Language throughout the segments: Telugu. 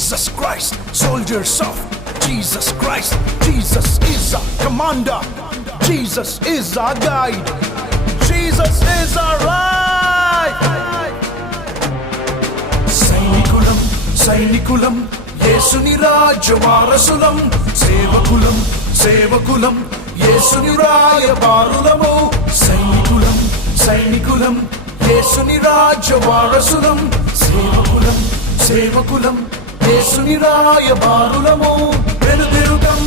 Jesus Christ, soldiers of Jesus Christ. Jesus is our commander, Jesus is our guide, Jesus is our right. సైనికులం సైనికులం యేసుని రాజ్యవారసులం, సేవకులం సేవకులం యేసుని రాయబారులము. సైనికులం సైనికులం యేసుని రాజ్యవారసులం, సేవకులం సేవకులం యేసుని రాయబారులము. వెనుదిరుగం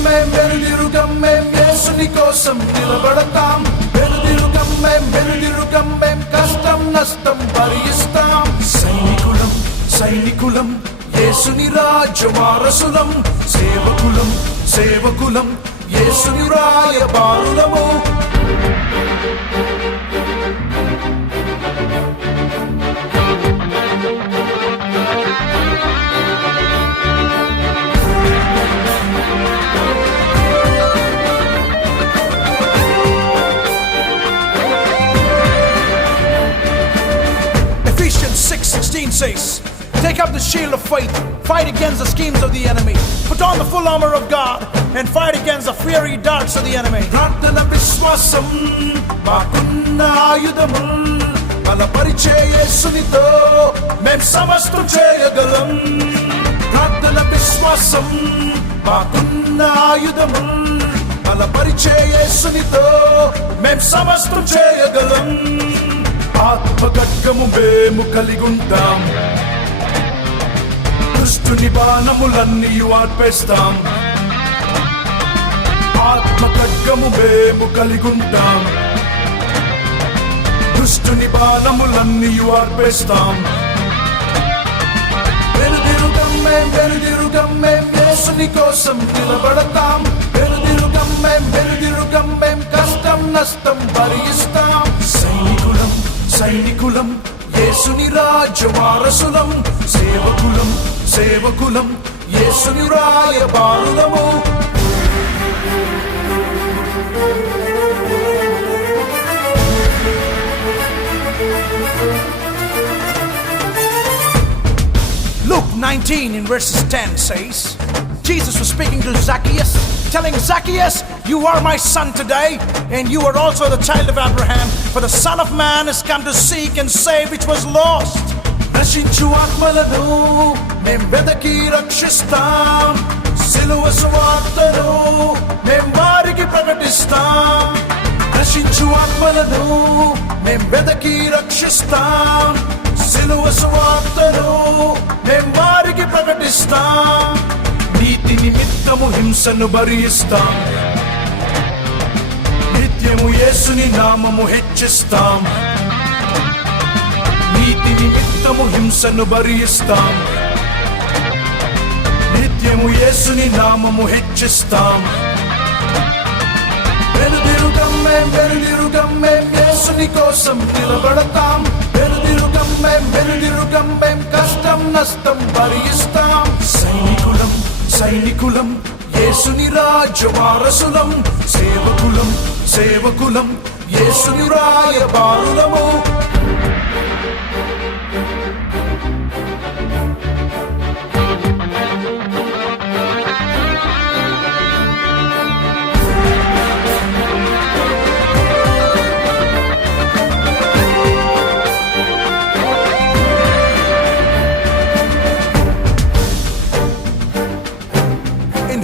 మేం యేసుని కోసం నిలబడతాం. వెనుదిరుగం మేం కష్టం నష్టం భరిస్తాం. సైనికులం సైనికులం యేసుని రాజ్యవారసులం, సేవకులం సేవకులం యేసుని రాయబారులము. Ephesians 6:16 says, take up the shield of faith, fight against the schemes of the enemy, put on the full armor of God and fight against the fiery darts of the enemy. ప్రార్థన విశ్వాసం మాకున్న ఆయుధము, బలపరిచే యేసునితో మేం సమస్తం చేయగలం. ప్రార్థన విశ్వాసం మాకున్న ఆయుధము, బలపరిచే యేసునితో మేం సమస్తం చేయగలం. ఆత్మగడ్గము మేము కలిగుంటాం, దుష్టుని బాణములన్నీ ఆర్పేస్తాం. ఆత్మగడ్గము మేము కలిగుంటాం, దుష్టుని బాణములన్నీ ఆర్పేస్తాం. వెనుదిరుగం మేం యేసుని కోసం నిలబడతాం. వెనుదిరుగం మేం కష్టం నష్టం భరిస్తాం. సైనికులం సైనికులం యేసుని రాజ్యవారసులం, సేవకులం సేవకులం యేసుని రాయబారులము. Luke 19 in verses 10 says, Jesus was speaking to Zacchaeus, telling Zacchaeus, you are my son today, and you are also the child of Abraham, for the Son of Man has come to seek and save which was lost. నశించు ఆత్మలను మేం వెదకి రక్షిస్తాం, సిలువ సువార్తను మేం వారికి ప్రకటిస్తాం. నశించు ఆత్మలను మేం వెదకి రక్షిస్తాం, సిలువ సువార్తను మేం వారికి ప్రకటిస్తాం. నీతి నిమిత్తము హింసను భరిస్తాం, నిత్యము యేసుని నామము హెచ్చిస్తాం. నీతి నిమిత్తము హింసను భరిస్తాం, నిత్యము యేసుని నామము హెచ్చిస్తాం. వెనుదిరుగం మేం యేసుని కోసం నిలబడతాం. వెనుదిరుగం మేం కష్టం నష్టం భరిస్తాం. సైనికులం సైనికులం యేసుని రాజ్యవారసులం, సేవకులం సేవకులం యేసుని రాయబారులము.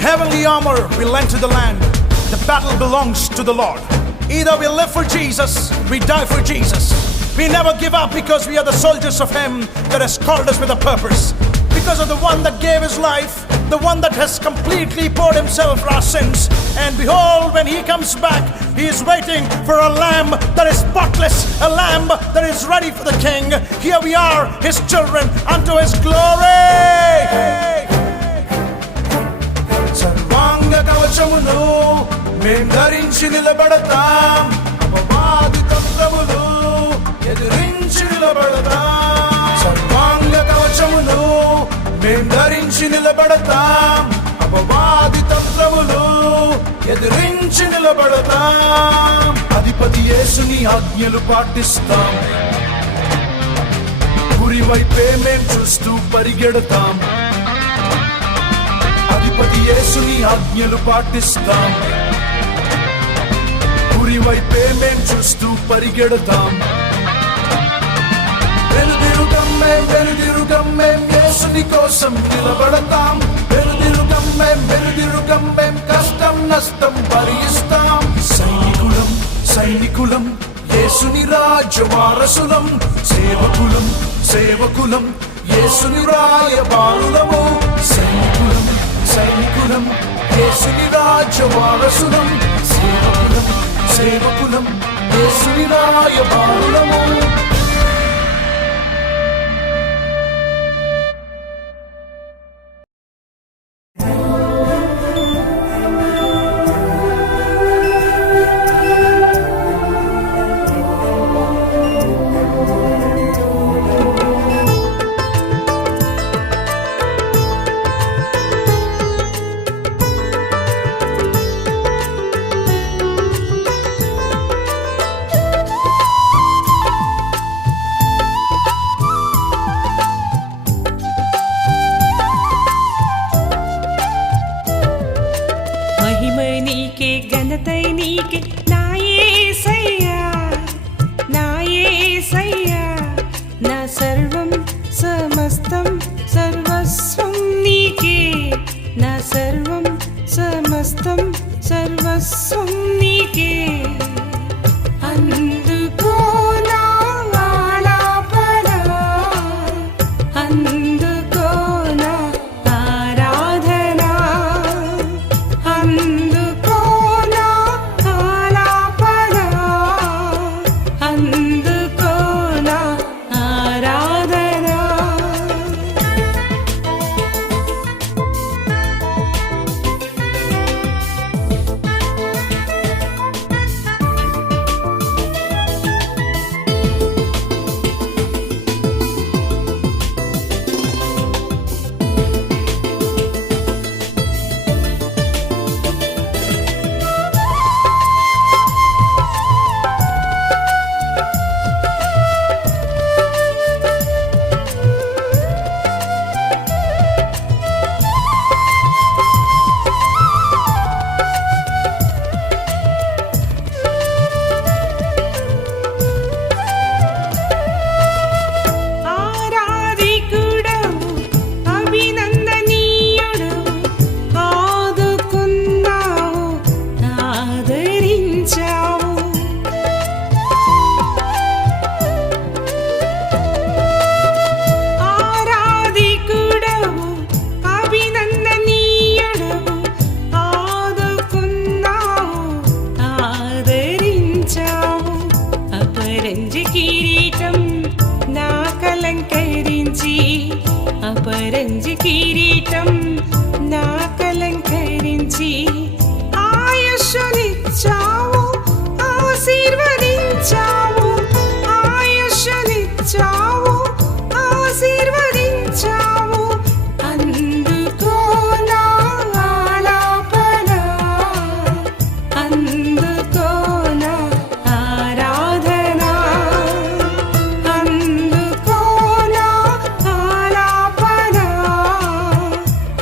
Heavenly armor we lend to the land. The battle belongs to the Lord. Either we live for Jesus, we die for Jesus. We never give up because we are the soldiers of Him that has called us with a purpose. Because of the one that gave His life, the one that has completely poured Himself for our sins. And behold, when He comes back, He is waiting for a lamb that is spotless, a lamb that is ready for the King. Here we are, His children, unto His glory. సర్వాంగ కవచమును మేం ధరించి నిలబడతాం, అపవాది తంత్రములు ఎదిరించి నిలబడతాం. సర్వాంగ కవచమును మేం ధరించి నిలబడతాం, అపవాది తంత్రములు ఎదిరించి నిలబడతాం. అధిపతి యేసుని ఆజ్ఞలు పాటిస్తాం, గురి వైపే మేం చూస్తూ పరిగెడతాం. అధిపతి యేసుని ఆజ్ఞలు పాటిస్తాం, గురి వైపే మేం చూస్తూ పరిగెడతాం. వెనుదిరుగం మేం యేసుని కోసం నిలబడతాం. వెనుదిరుగం మేం కష్టం నష్టం భరిస్తాం. సైనికులం యేసుని రాజ్య వారసులం, సేవకులం యేసుని రాయబారులము. సైనికులం యేసుని రాజ్య వారసులం, సేవకులం యేసుని రాయబారులము. ఘనతై నీకే నా యేసయ్యా, నా యేసయ్యా, నా సర్వం సమస్తం సర్వస్వం నీకే, నా సర్వం సమస్తం సర్వస్వం నీకే. అందుకో నా ఆలాపన, అందుకో నా ఆరాధన, అందుకో అపరంజి కిరీటం నా కలంకరించి ఆయుష్నిచ్చావు, ఆశీర్వదించావు, ఆయుష్నిచ్చావు, ఆశీర్వదించావు. అందుకో నా ఆలాపన, అందుకో నా ఆరాధన, అందుకో నా ఆలాపన,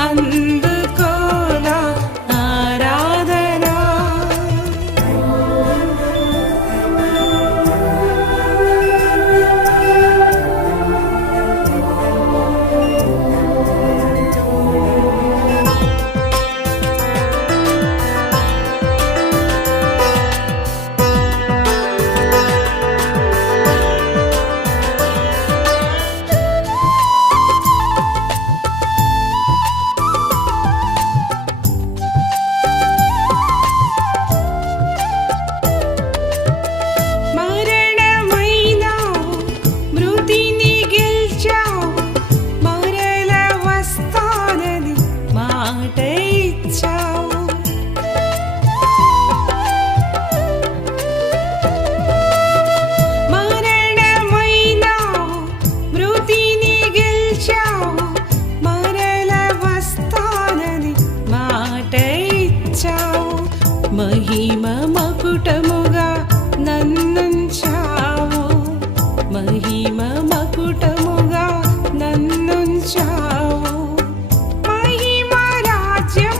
అందుకో నా ఆరాధన. మరణమైనావు, మృతిని గెలిచావు, మరల వస్తానని మాట ఇచ్చావు. మరణమైనావు, మృతిని గెలిచావు, మరల వస్తానని మాట ఇచ్చావు. మహిమ మకుటముగా నన్నుంచావు, మహిమ మకుటముగా నన్నుంచావు. మహిమ రాజ్యం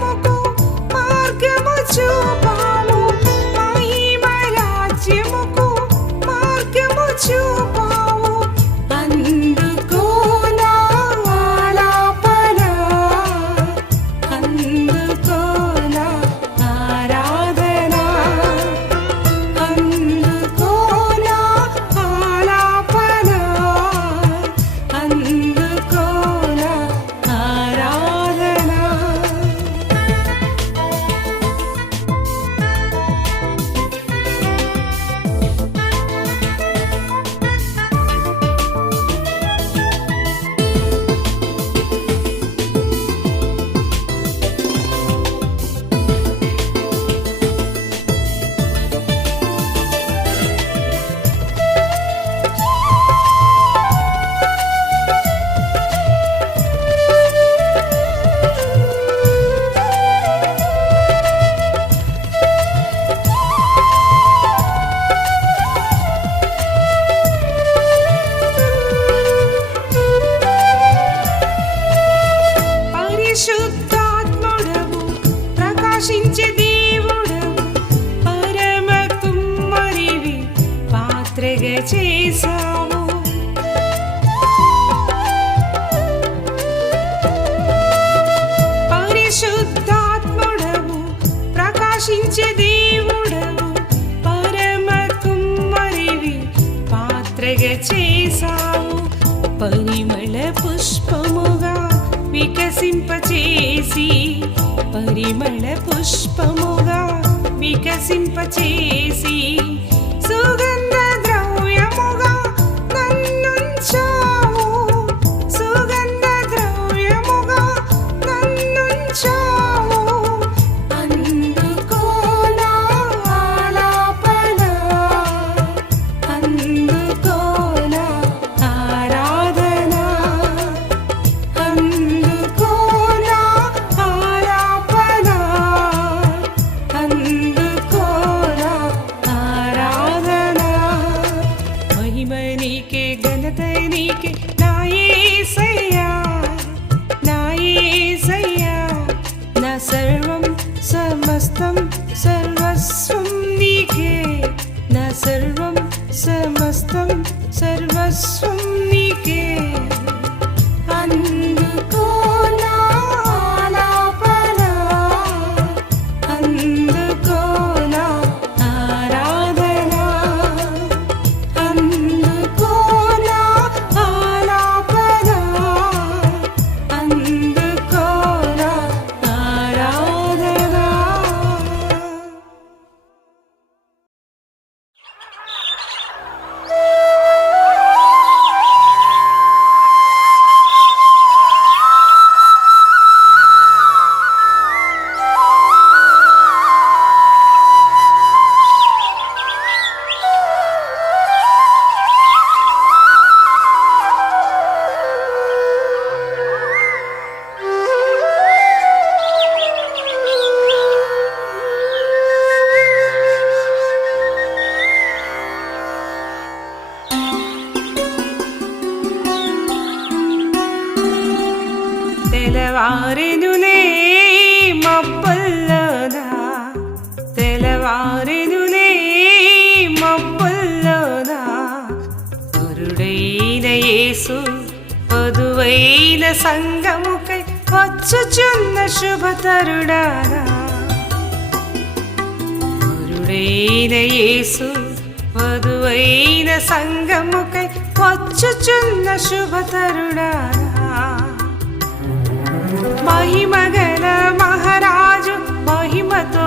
పంచే దేవుడవు పరమ కుమ్మరివి పాత్రగా చేసావు పరిమళ పుష్పముగా వికసింపచేసి పరిమళ పుష్పముగా వికసింపచేసి సుగంధ ద్రవ్యముగా నన్నుంచావు సుగంధ ద్రవ్యముగా నన్నుంచావు అందుకో నా ఆలాపన అందుకో నా ఆరాధన అందుకో నా ఆలాపన అందుకో నా ఆరాధన మహిమ నీకే ఘనత నీకే నా యేసయ్యా నా యేసయ్యా నా సర్వం సమస్తం సర్వస్వం నీకే నా సర్వం సమస్తం సర్వస్వం నీకే అందుకో నా ఆలాపన అందుకో నా ఆరాధన అందుకో నా ఆలాపన అందుకో నా ఆరాధన. తెలవారెనులే మబ్బుల్లోనా తెలవారెనులే మబ్బుల్లోనా వరుడైన యేసు వధువైన సంగముకై వచ్చుచున్న శుభతరుడానా వరుడైన యేసు వధువైన సంగముకై వచ్చుచున్న శుభతరుడానా మహిమగల మహారాజు మహిమతో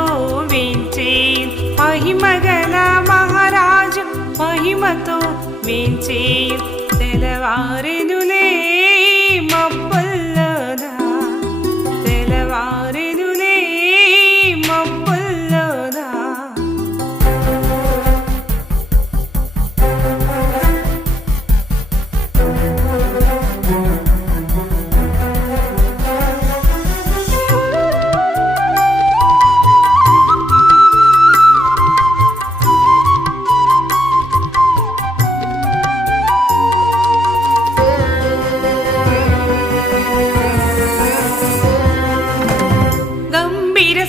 వేంచేన్ మహిమగల మహారాజు మహిమతో వేంచేన్ తెలవారెనులే మబ్బుల్లోనా తెలవారెనులే మబ్బుల్లోనా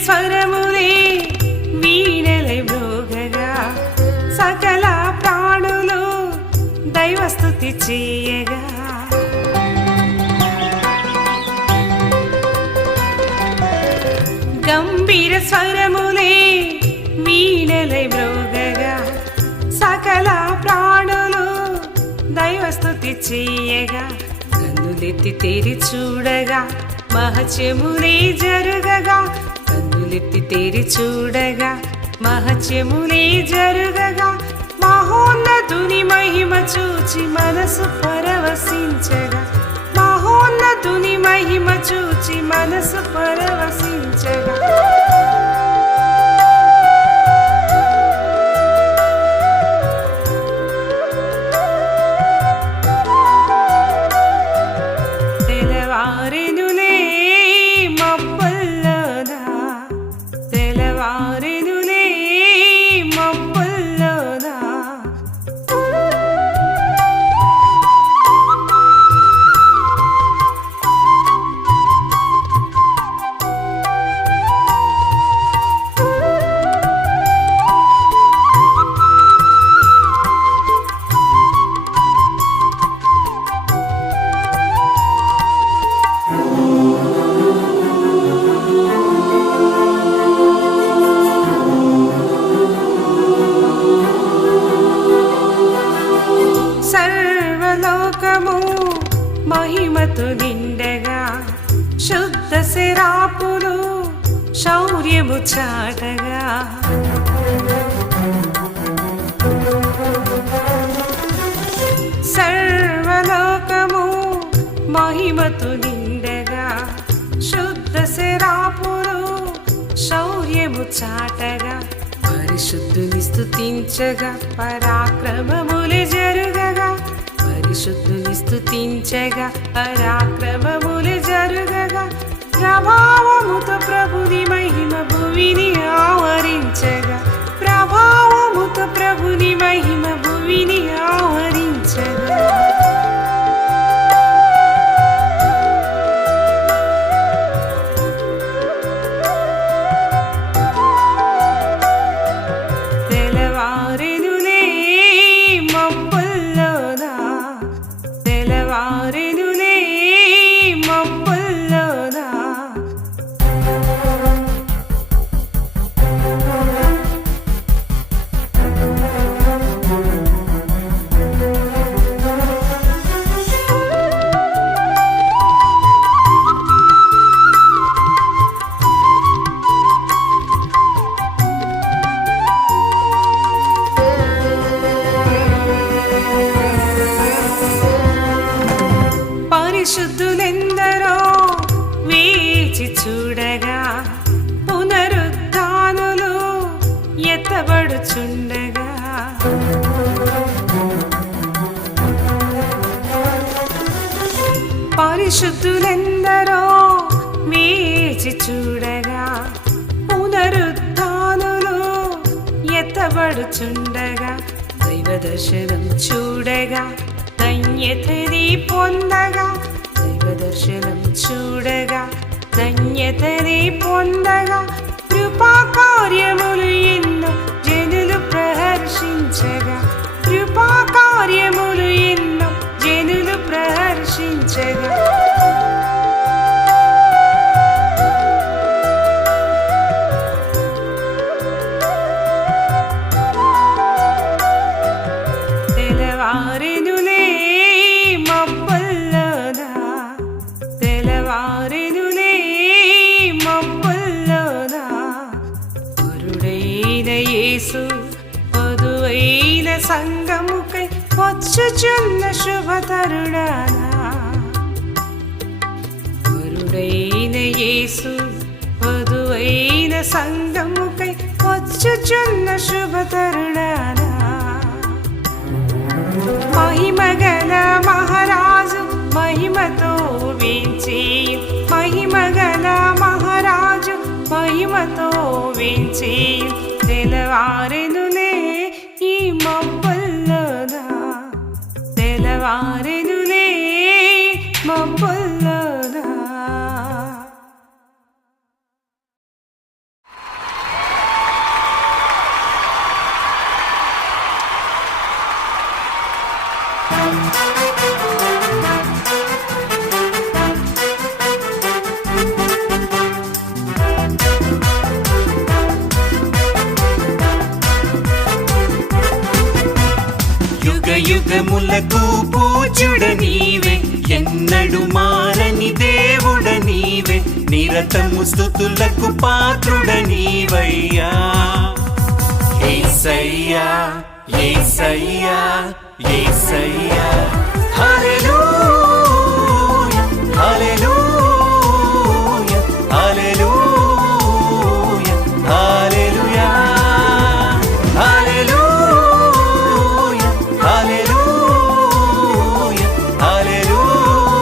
స్వరములే వీణలై మ్రోగగా సకల ప్రాణులు దైవస్తుతి చేయగా గంభీర స్వరములే వీణలై మ్రోగగా సకల ప్రాణులు దైవస్తుతి చేయగా కన్నులెత్తి తెరి చూడగా మహత్యములే జరుగగా కన్నులెత్తి తెరి చూడగా మహత్యములే జరుగగా మహోన్నతుని మహిమ చూచి మనసు పరవశించగా మహోన్నతుని మహిమ చూచి మనసు పరవశించగా తెలవారెనులే మబ్బుల్లోనా తెలవారెనులే మబ్బుల్లోనా శరాపులు శౌర్యము చాటగా సర్వలోకము మహిమతు నిండగా శుద్ధ శరాపులు శౌర్యము చాటగా పరిశుద్ధుని స్తుతించగా పరాక్రమములు జరుగగా పరిశుద్ధుని స్తుతించగా పరాక్రమములు జరుగగా ప్రభావముతో ప్రభుని మహిమ భువిని ఆవరించగా ప్రభావముతో ప్రభుని మహిమ భువిని ఆవరించగా తెలవారెనులే మబ్బుల్లోనా తెలవారెనులే మబ్బుల్లోనా పరిశుద్ధులెందరో వేచి చూడగా పునరుద్ధానులు ఎత్తబడుచుండగా పరిశుద్ధులెందరో వేచి చూడగా పునరుద్ధానులు ఎత్తబడుచుండగా దైవ దర్శనం చూడగా ధన్యతని పొందగా దైవ దర్శనం చూడగా ధన్యతని పొందగా కృపా కార్యములు ఎన్నో జనులు ప్రహర్షించగా కృపా కార్యములు ఎన్నో జనులు ప్రహర్షించగా తెలవారెనులే మబ్బుల్లోనా తెలవారెనులే మబ్బుల్లోనా వరుడైన యేసు వధువైన సంగముకై వచ్చుచున్న శుభతరుణానా వరుడైన యేసు వధువైన సంగముకై వచ్చుచున్న శుభతరుణానా మహిమగల మహారాజు మహిమతో వేంచేయు మహిమగల మహారాజు మహిమతో వేంచేయు తెలవారెనులే ఈ మబ్బుల్లోనా తెలవారెనులే మబ్బుల్లోనా యుగములకు పూజ్యుడ నీవే ఎన్నడు మారని దేవుడ నీవే నిరతము స్తుతులకు పాత్రుడ నీవయ్యా యేసయ్యా యేసయ్యా యేసయ్యా హల్లెలూయా హల్లెలూయా హల్లెలూయా హల్లెలూయా హల్లెలూయా హల్లెలూయా హల్లెలూయా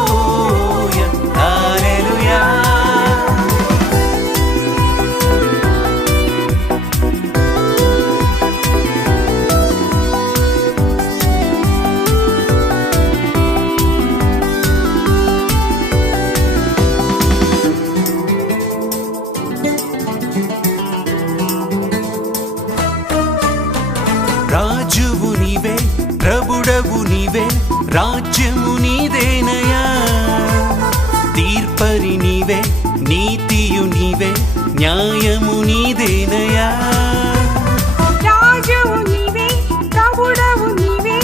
హల్లెలూయా రాజువు నీవే ప్రభుడవు నీవే రాజ్యము నీదేనయా తీర్పరి నీవే నీతియు నీవే న్యాయము నీదేనయా రాజువు నీవే ప్రభుడవు నీవే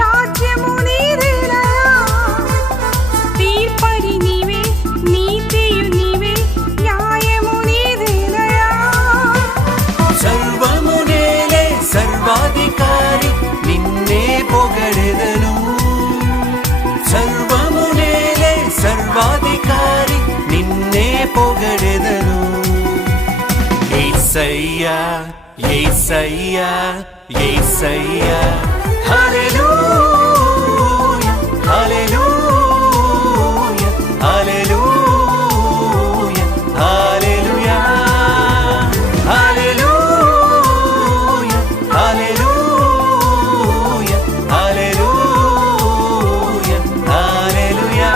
రాజ్యము నీదేనయా తీర్పరి నీవే నీతియు నీవే యేసయ్యా యేసయ్యా యేసయ్యా హల్లెలూయా హల్లెలూయా హల్లెలూయా హల్లెలూయా హల్లెలూయా హల్లెలూయా హల్లెలూయా హల్లెలూయా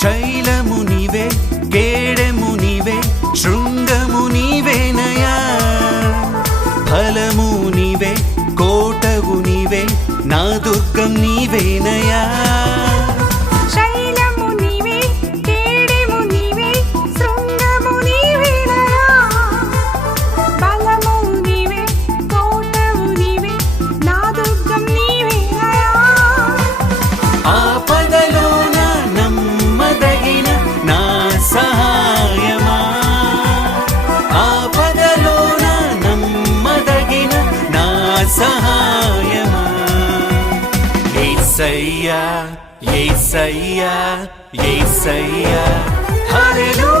శైలము నీవే కేడము నీవే శృంగము నీవేనయా ఫలము నీవే కోటవు నీవే నా దుర్గం నీవేనయా శైలము నీవే కేడెము నీవే శృంగము నీవేనయా బలము నీవే కోటవు నీవే నా దుర్గం నీవేనయా ఆపదలోన నమ్మదగిన నా సహాయమా ఆపదలోన నమ్మదగిన నా సహాయమా యేసయ్యా యేసయ్యా యేసయ్యా హల్లెలూయా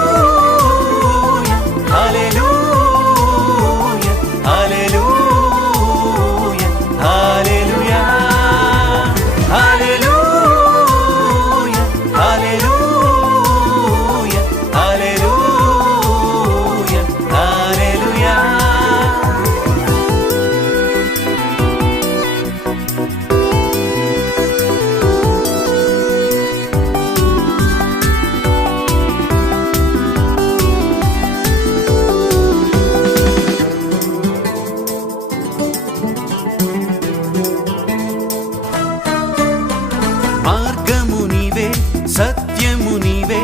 హల్లెలూయా హల్లెలూయా హల్లెలూయా హల్లెలూయా హల్లెలూయా హల్లెలూయా హల్లెలూయా మార్గము నీవే సత్యము నీవే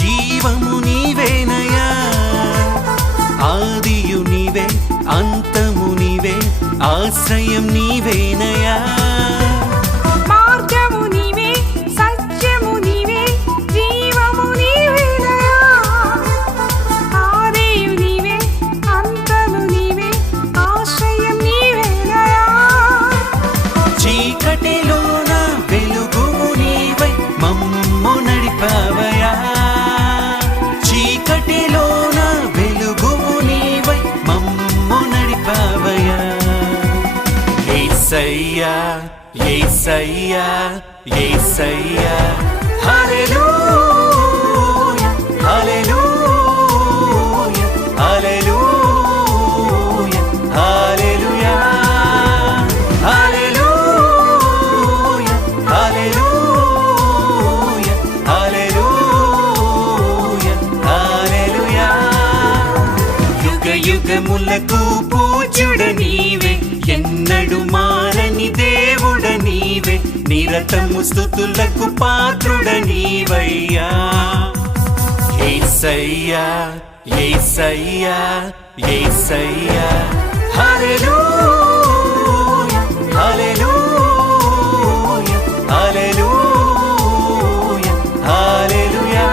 జీవము నీవేనయా ఆదియు నీవే అంతము నీవే ఆశ్రయం నీవేనయా మార్గము నీవే సత్యము నీవే జీవము నీవేనయా ఆదియు నీవే అంతము నీవే ఆశ్రయం నీవేనయా చీకటిలోన వెలుగుము నీవై మమ్ము నడిపావయా చీకటిలోన వెలుగుము నీవై మమ్ము నడిపావయా యేసయ్యా యేసయ్యా యేసయ్యా హల్లెలూయా హల్లెలూయా హల్లెలూయా హల్లెలూయా హల్లెలూయా హల్లెలూయా హల్లెలూయా హల్లెలూయా యుగ యుగములకు పూజ్యుడ నీవే ఎన్నడు మారని దేవుడ నీవే నిరతము స్తుతులకు పాత్రుడ నీవయ్యా యేసయ్యా యేసయ్యా యేసయ్యా హల్లెలూయా హల్లెలూయా హల్లెలూయా హల్లెలూయా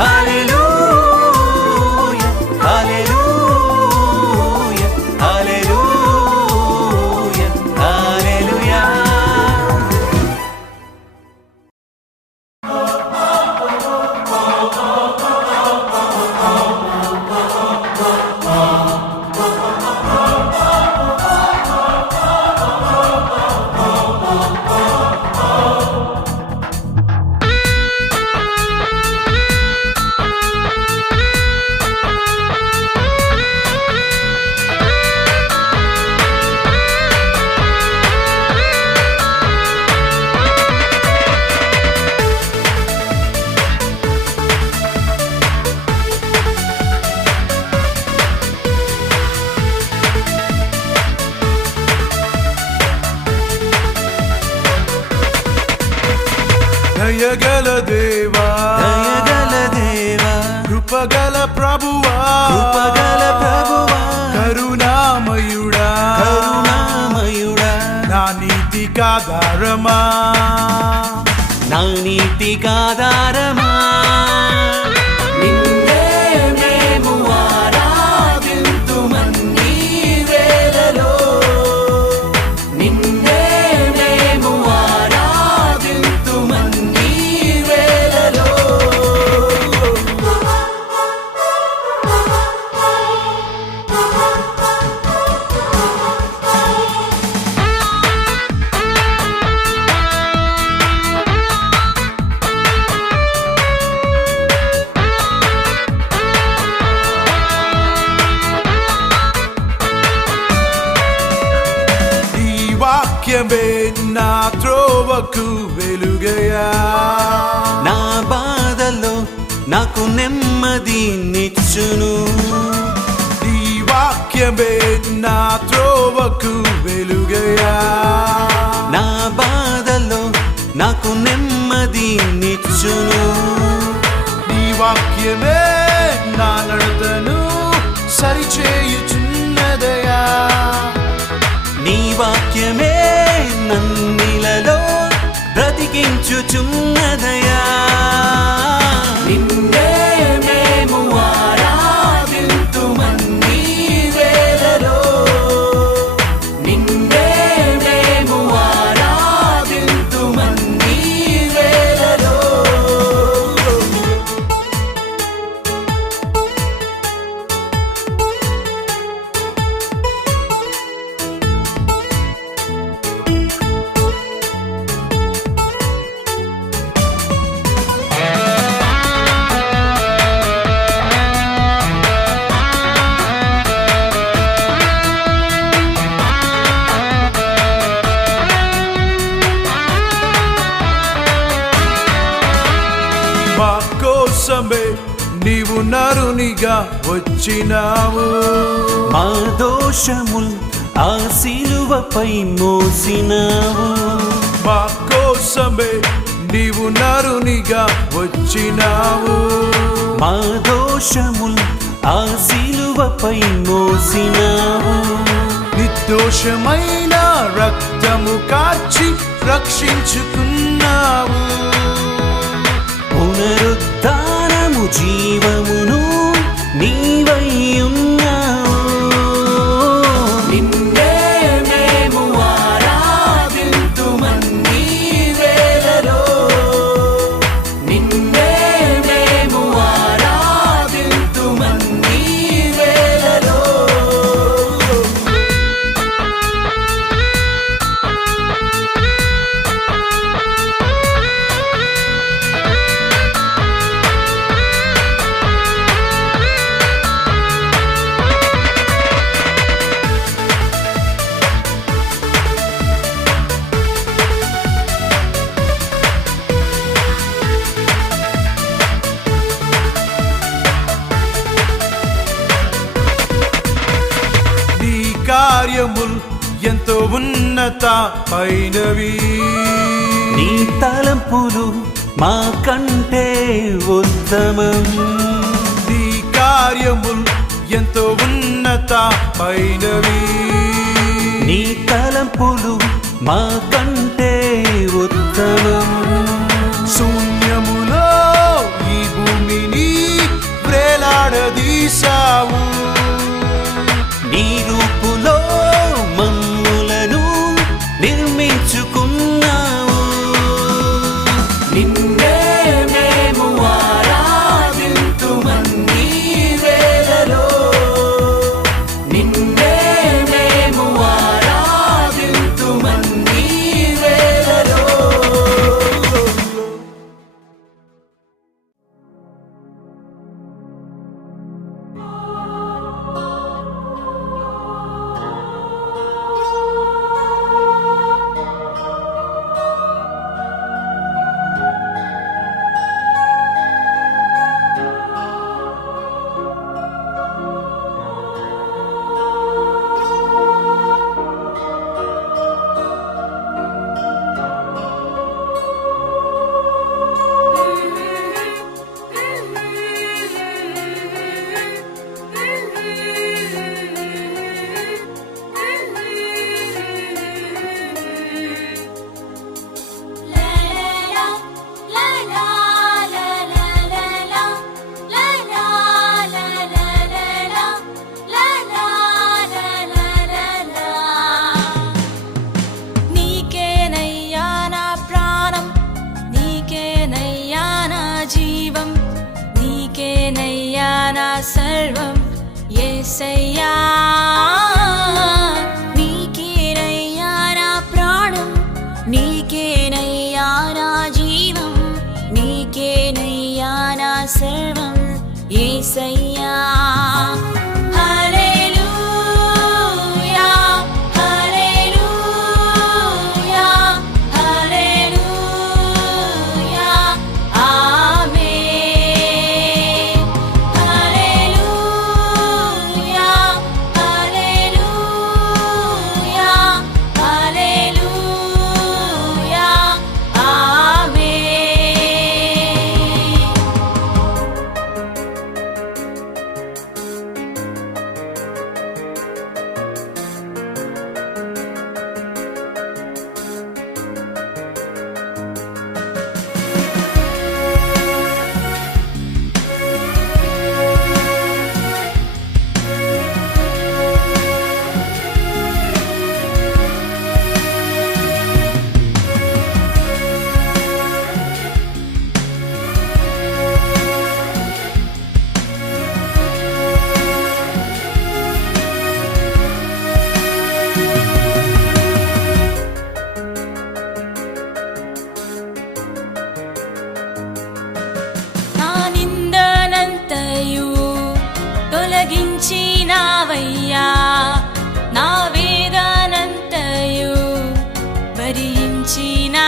హల్లెలూయా హల్లెలూయా హల్లెలూయా హల్లెలూయా దయగల దేవా దయగల దేవా కృపగల ప్రభువా కృపగల ప్రభువా కరుణామయుడా కరుణామయుడా నా నీతి ఆధారమా నా నీతికాధారమా నిన్నే మేము ఆరాధింతుమన్నీ వేళలో నిన్నే మేము ఆరాధింతుమన్నీ వేళలో వాక్యమే నా త్రోవకు వెలుగయా నా బాధలో నాకు నెమ్మది నిచ్చును ఈ వాక్యమే నా త్రోవకు వెలుగయా నా బాధలో నాకు నెమ్మది నిచ్చును ఈ వాక్యమే నా నడతను సరిచేయుచున్నదయా నీ వాక్యమే నన్నిలలో బ్రతికించుచున్నదయా నిన్నే మేము ఆరాధింతుమన్నీ వేళలో నిన్నే మేము ఆరాధింతుమన్నీ వేళలో మా కోసమే నీవు నరునిగా వచ్చినావు మా దోషముల్ ఆ శిలువపై మోసినావు మా కోసమే నీవు నరునిగా వచ్చినావు మా దోషముల్ ఆ శిలువపై మోసినావు నిర్దోషమైన రక్తము కార్చి రక్షించుకున్నావు పునరుద్ధానము జీవమును నీవై ఉన్నావు నిన్నే మేము ఆరాధింతుమన్నీ వేళలో నిన్నే మేము ఆరాధింతుమన్నీ వేళలో నీ కార్యముల్ ఎంతో ఉన్నత పైనవి నీ తలంపులు మా కంటే ఉత్తమం నీ కార్యముల్ ఎంతో ఉన్నత పైనవి నీ తలంపులు మా కంటే ఉత్తమం శూన్యములో ఈ భూమిని వేలాడదీశావు నీ రూపులో మమ్ములను నిర్మించుకున్నావు నిన్నే మేము ఆరాధింతుమన్నీ వేళలో నిన్నే మేము ఆరాధింతుమన్నీ వేళలో యేసయ్యా నీకేనయ్యా నా ప్రాణం, నీకేనయ్యా నా జీవం, నీకేనయ్యా నా సర్వం యేసయ్యా. తొలగించినావయ్యా నా వేదనంతయు భరించినావయ్యా,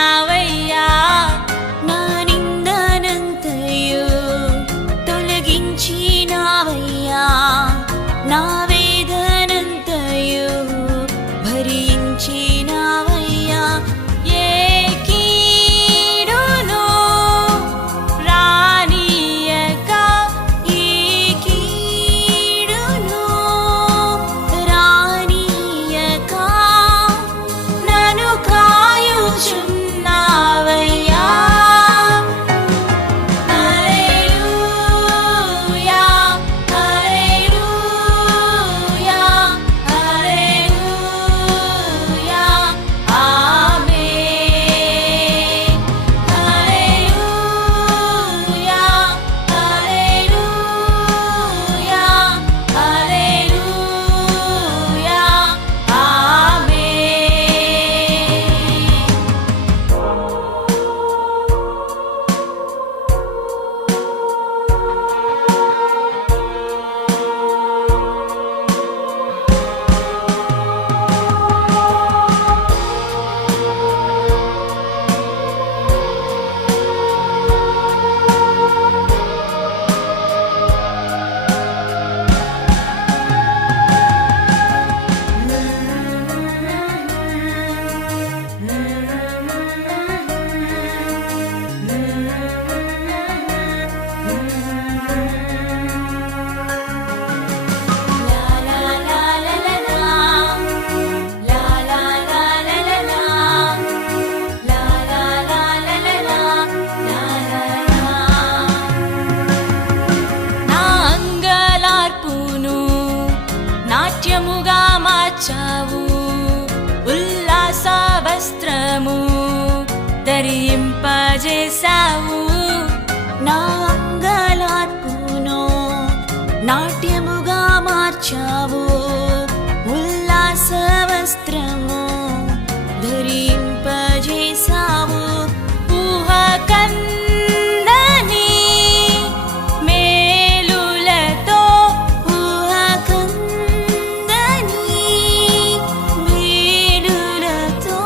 నా నిందనంతయు తొలగించినావయ్యా, నా వేదనంతయు భరించినావయ్యా. ఏ కీడును రానీయక, ఏ కీడును రానీయక నన్ను కాయుచున్నావయ్యా. హల్లెలూయా హల్లెలూయా హల్లెలూయా ఆమేన్. హల్లెలూయా హల్లెలూయా హల్లెలూయా ఆమేన్. నా అంగలార్పును నాట్యముగా మార్చావు, ఉల్లాస వస్త్రము ధరింపజేశావు. నా అంగలార్పును నాట్యముగా మార్చావు, ఉల్లాస వస్త్రము ధరింపజేశావు. ఊహ కందని మేలులతో, ఊహ కందని మేలులతో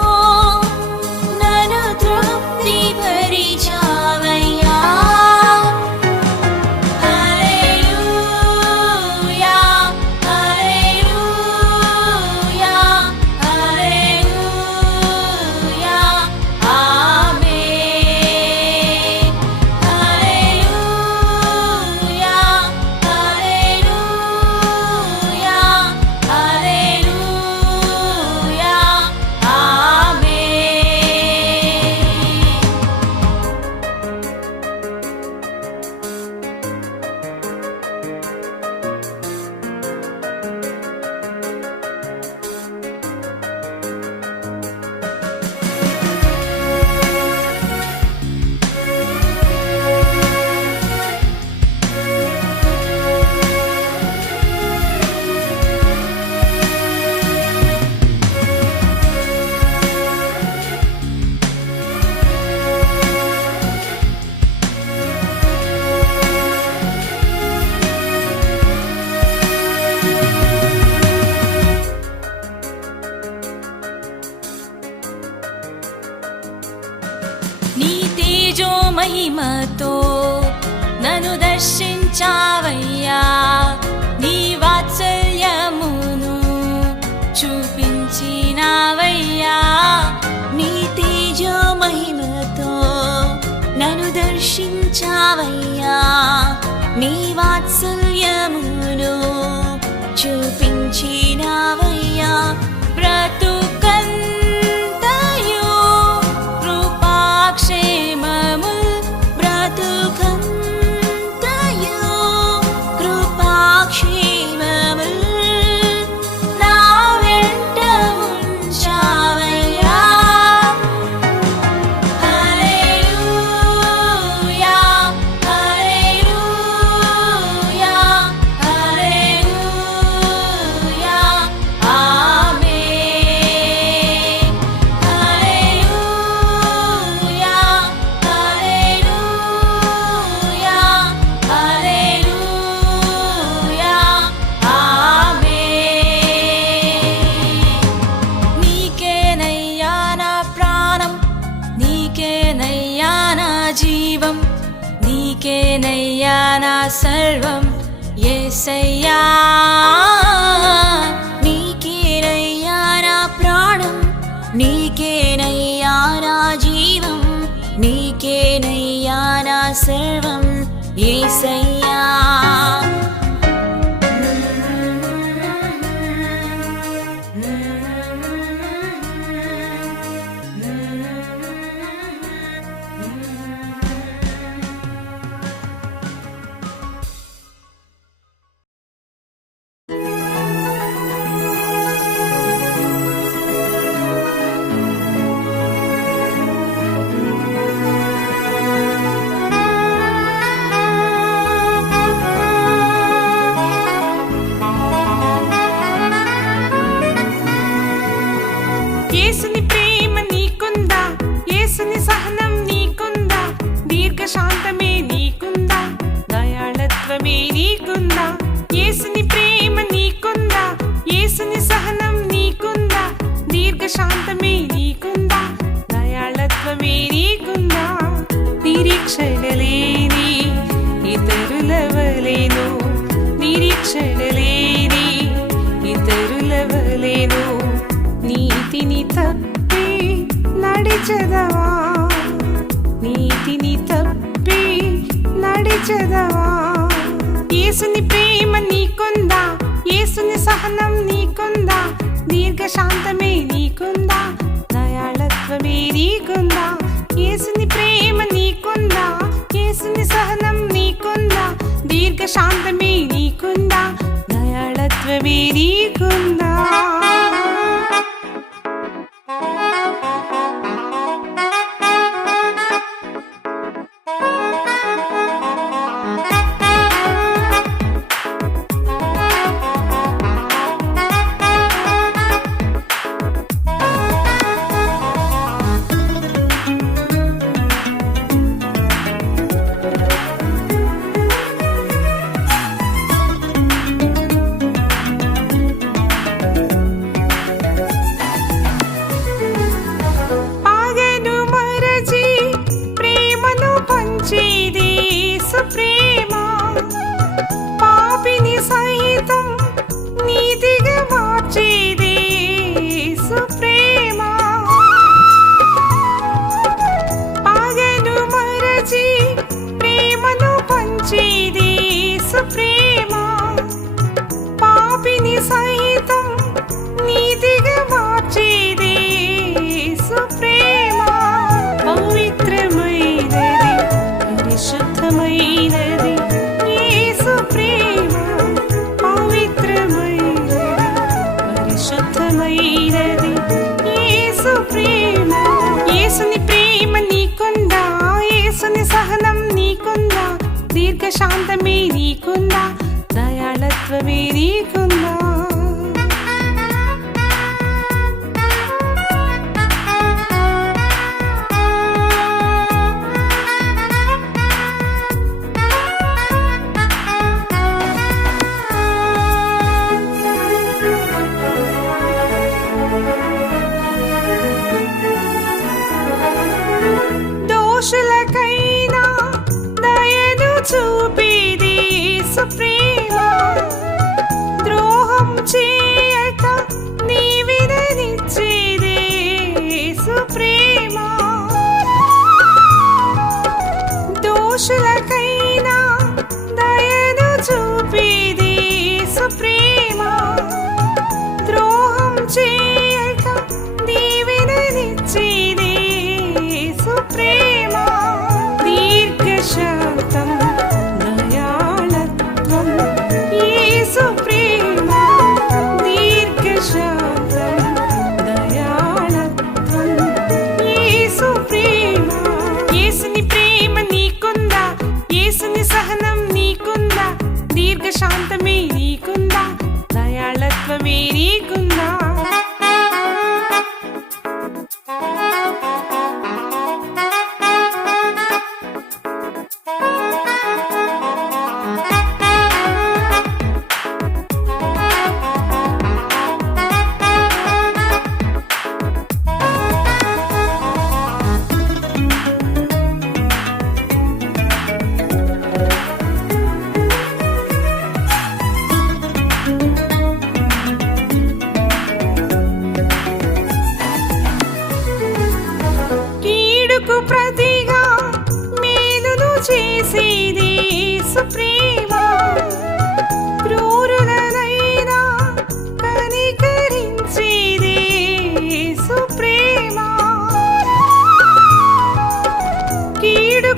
నన్ను తృప్తిపరిచావయ్యా. హల్లెలూయా హల్లెలూయా మహిమతో నన్ను దర్శించావయ్యా నీ వాత్సల్యమును చూపించినావయ్యా నీ తేజో మహిమతో నన్ను దర్శించావయ్యా నీ వాత్సల్యమును చూపించినావయ్యా బ్రతుకంతయు కృపాక్షేమముల్ బ్రతుకంతయు కృపాక్షేమముల్ నా వెంట ఉంచావయ్యా హల్లెలూయా హల్లెలూయా హల్లెలూయా ఆమేన్ హల్లెలూయా హల్లెలూయా హల్లెలూయా ఆమేన్ నీకేనయ్యా నా ప్రాణం నీకేనయ్యా నా జీవం నీకేనయ్యా నా సర్వం యేసయ్యా నీకేనయ్యా నా ప్రాణం నీకేనయ్యా నా జీవం నీకేనయ్యా నా సర్వం యేసయ్యా యేసుని ప్రేమ నీకుందా యేసుని సహనం నీకుందా దీర్ఘశాంతమే నీకుందా దయాళత్వమే నీకుందా యేసుని ప్రేమ నీకుందా యేసుని సహనం నీకుందా దీర్ఘశాంతమే నీకుందా దయాళత్వమే నీకుందా నిరీక్షణ లేని ఇతరుల వలెను నిరీక్షణ లేని ఇతరుల వలెను నీతిని తప్పి నడిచెదవా నీతిని తప్పి నడిచెదవా యేసుని ప్రేమ నీకుందా యేసుని సహనం నీకుందా దీర్ఘశాంతమే నీకుందా దయాళత్వమే నీకుందా యేసుని ప్రేమ నీకుందా యేసుని సహనం నీకుందా దీర్ఘశాంతమే నీకుందా దయాళత్వమే నీకుందా పగను మరచి ప్రేమను పంచేది సుప్రేమ పాపిని సహితం నీతిగా మార్చేది సుప్రేమ పగను మరచి ప్రేమను పంచేది సుప్రేమ పాపిని సహితం నీతిగా మార్చేది సుప్రేమ పవిత్రమైనది పరిశుద్ధమైనది యేసు ప్రేమ పవిత్రమైనది పరిశుద్ధమైనది యేసు ప్రేమ యేసుని ప్రేమ నీకుందా యేసుని సహనం నీకుందా దీర్ఘశాంతమే నీకుందా దయాళత్వమే నీకుందా దోషులకైనా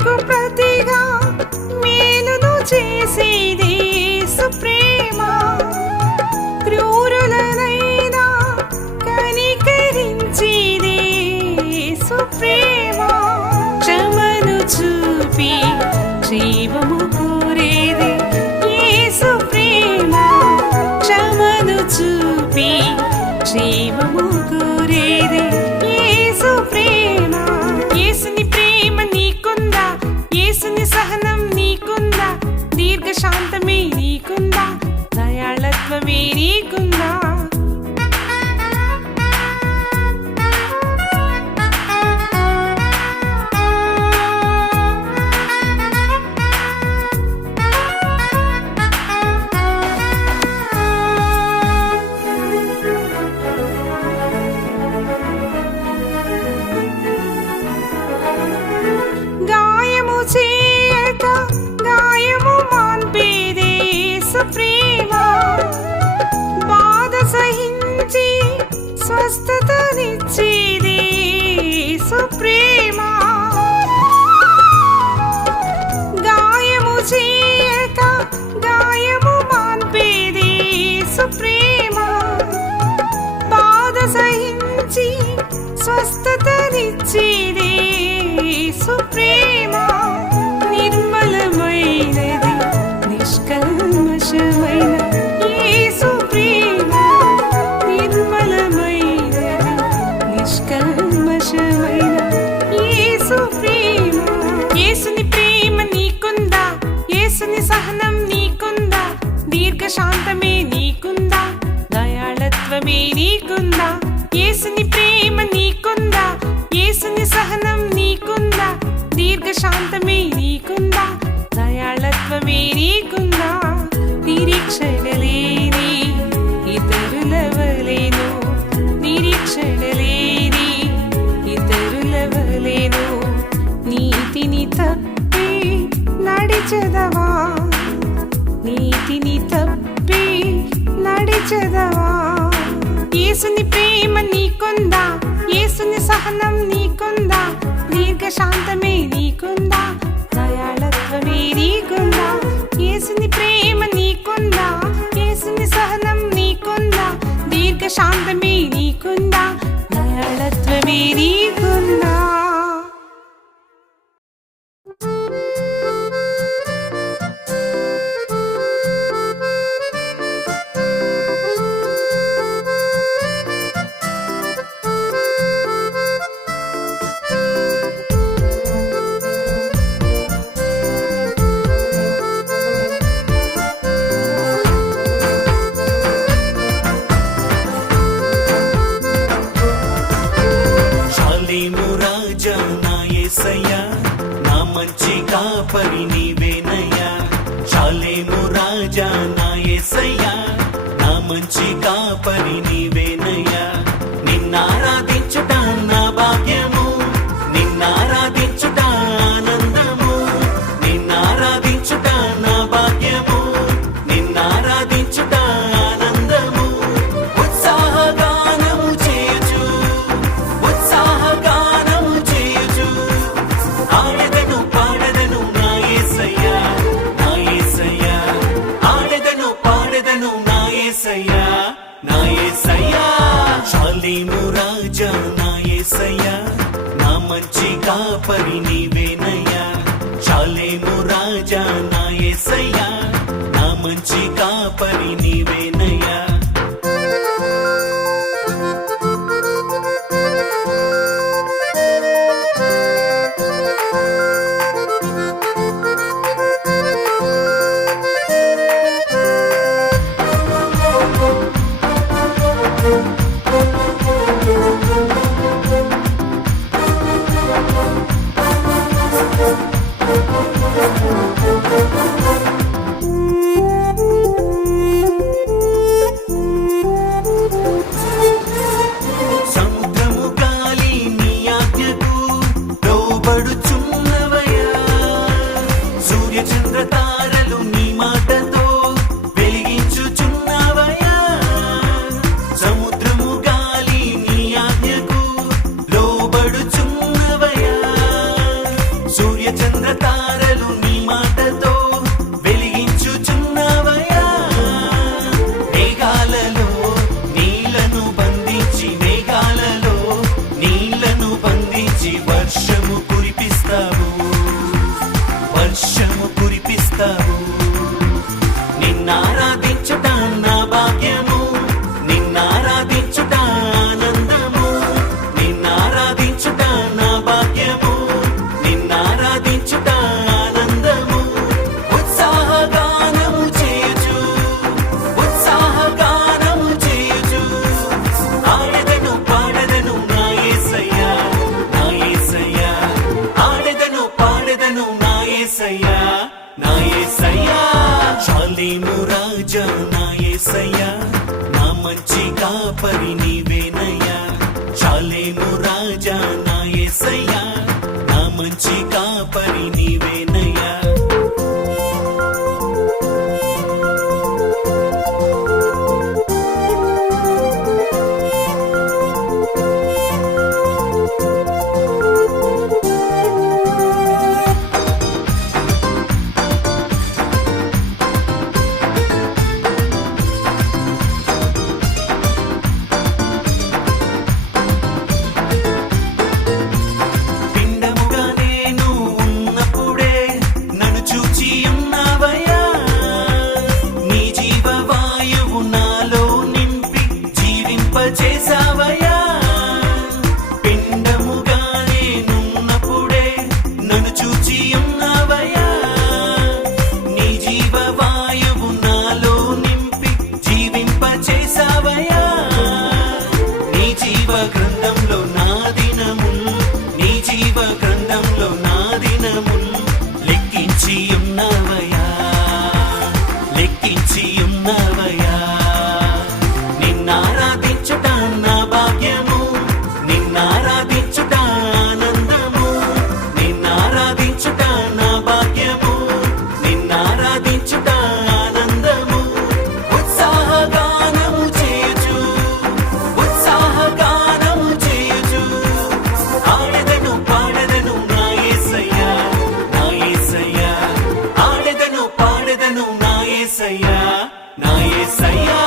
మేలుకు ప్రతిగా మేలును చేసేది సుప్రేమ క్రూరులనైనా కనికరించేది సుప్రేమ క్షమను చూపి జీవము కోరేది యేసు ప్రేమ క్షమను చూపి జీవము కోరేది యేసు ప్రేమ యేసుని ప్రేమ నీకుందా యేసుని సహనం నీకుందా దీర్ఘశాంతమే నీకుందా దయాళత్వమే నీకుందా గాయము చేయక గాయము మాన్పేదే సుప్రేమ బాధ సహించి స్వస్థతనిచ్చేదే సుప్రేమ గాయము చేయక గాయము మాన్పేదే సుప్రేమ బాధ సహించి స్వస్థతనిచ్చేదే సుప్రేమ నిర్మలమైనది నిష్కల్మషమైన యేసు ప్రేమ నిర్మలమైనది నిష్కల్మషమైన యేసు ప్రేమ యేసుని ప్రేమ నీకుందా యేసుని సహనం నీకుందా దీర్ఘశాంతమే నీకుందా దయాళత్వమే నీకుందా యేసుని ప్రేమ నీకుందా యేసుని సహనం నీకుందా దీర్ఘశాంతమే నీకుందా దయాళత్వమే నీకుందా నిరీక్షణలేని ఇతరుల వలెను నిరీక్షణలేని ఇతరుల వలెను నీతిని తప్పి నడిచెదవా నీతిని తప్పి నడిచెదవా యేసుని ప్రేమ నీకుందా యేసుని సహనం నీకుందా దీర్ఘశాంతమే నీకుందా దయాళత్వమే నీకుందా యేసుని ప్రేమ నీకుందా యేసుని సహనం నీకుందా దీర్ఘశాంతమే నీకుందా దయాళత్వమే నీకుందా కాపరి నీవేనయ్యా శాలేము రాజా నా యేసయ్యా నా మంచి కాపరి నీవేనయ్యా నిన్నారాధించుట నా భాగ్యము నిన్నారాధించుట ఆనందము నిన్నారాధించుట నా భాగ్యము నిన్నారాధించుట ఆనందము ఉత్సాహగానము చేయుచు ఉత్సాహగానము చేయుచు ఆడెదను పాడెదను నా యేసయ్యా నా యేసయ్యా ఆడెదను పాడెదను నా యేసయ్యా నా యేసయ్యా శాలేము రాజా నా యేసయ్యా నా మంచి కాపరి నీవేనయ్యా శాలేము రాజా నా యేసయ్యా నా మంచి కాపరి నీవేనయ్యా సముద్రము ఆడెదను పాడెదను నా యేసయ్యా నా యేసయ్యా ఆడెదను పాడెదను నా యేసయ్యా నా యేసయ్యా షాలేము రాజా నా యేసయ్యా నా మంచి కాపరి నీవేనయ్యా షాలేము రాజా నా యేసయ్యా నా మంచి కాపరి నీవేనయ్యా పిండముగా నేను ఉన్నప్పుడే నన్ను చూచి ఉన్నావయ్యా నీ జీవవాయువు నాలో నింపి జీవింపచేసావయ్యా పిండముగా నేనున్నప్పుడే నన్ను చూచి ఉన్నావయ్యా నీ జీవవాయువు నాలో నింపి జీవింపచేసావయ్యా నీ జీవ గ్రంథంలో నా దినములు నీ జీవ గ్రంథంలో నా దినములు లెక్కించి ఉన్నవయ్యా లెక్కించి ఉన్నవయ్యా నిన్నారాధించుట నా భాగ్యము నిన్నారాధించుట ఆనందము నిన్నారాధించుట నా భాగ్యము నిన్నారాధించుట ఆనందము ఉత్సాహగానము చేయుచు ఉత్సాహగానము చేయుచు ఆడెదను పాడెదను నా యేసయ్యా నా యేసయ్యా ఆడెదను పాడెదను నా యేసయ్యా నా యేసయ్యా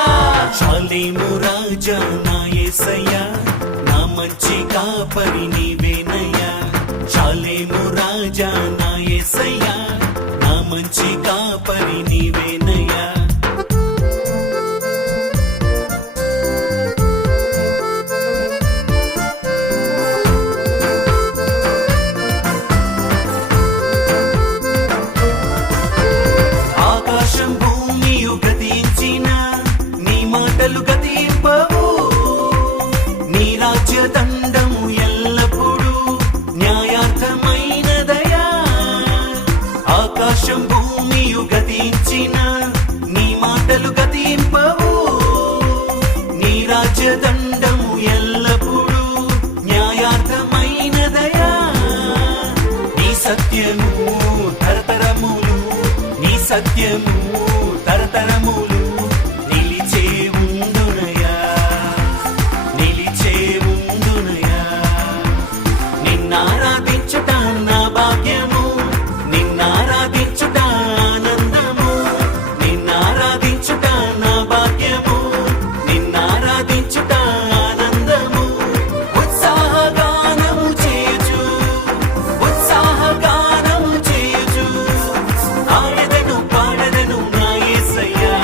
షాలేము రాజా నా యేసయ్యా నా మంచి కాపరి నీవేనయ్యా షాలేము రాజా నా యేసయ్యా నా మంచి కాపరి నీవేనయ్యా ఆకాశం భూమియు గతించిన నీ మాటలు గతింపవు నీ రాజ్య దండము ఎల్లప్పుడూ న్యాయార్థమైనదయా ఆకాశం భూమియు గతించిన నీ మాటలు గతింపవు నీ రాజ్య దండము ఎల్లప్పుడూ న్యాయార్థమైనదయా నీ సత్యము తరతరములు నీ సత్యము తరతరములు నిలిచే ఉండునయా నిలిచే ఉండునయా నిన్నారాధించుట నా భాగ్యము నిన్నారాధించుట ఆనందము నిన్నారాధించుట నా భాగ్యము నిన్నారాధించుట ఆనందము ఉత్సాహగానము చేయుచు ఉత్సాహగానము చేయుచు ఆడెదను పాడెదను నా యేసయ్యా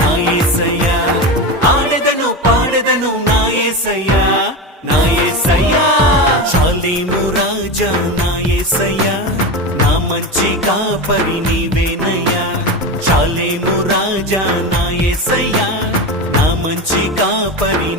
నా యేసయ్యా ఆడెదను పాడెదను నా యేసయ్యా నా యేసయ్యా షాలేము రాజా నా యేసయ్యా నా మంచి కాపరి నీవేనయ్యా షాలేము రాజా నా యేసయ్యా నా మంచి కాపరి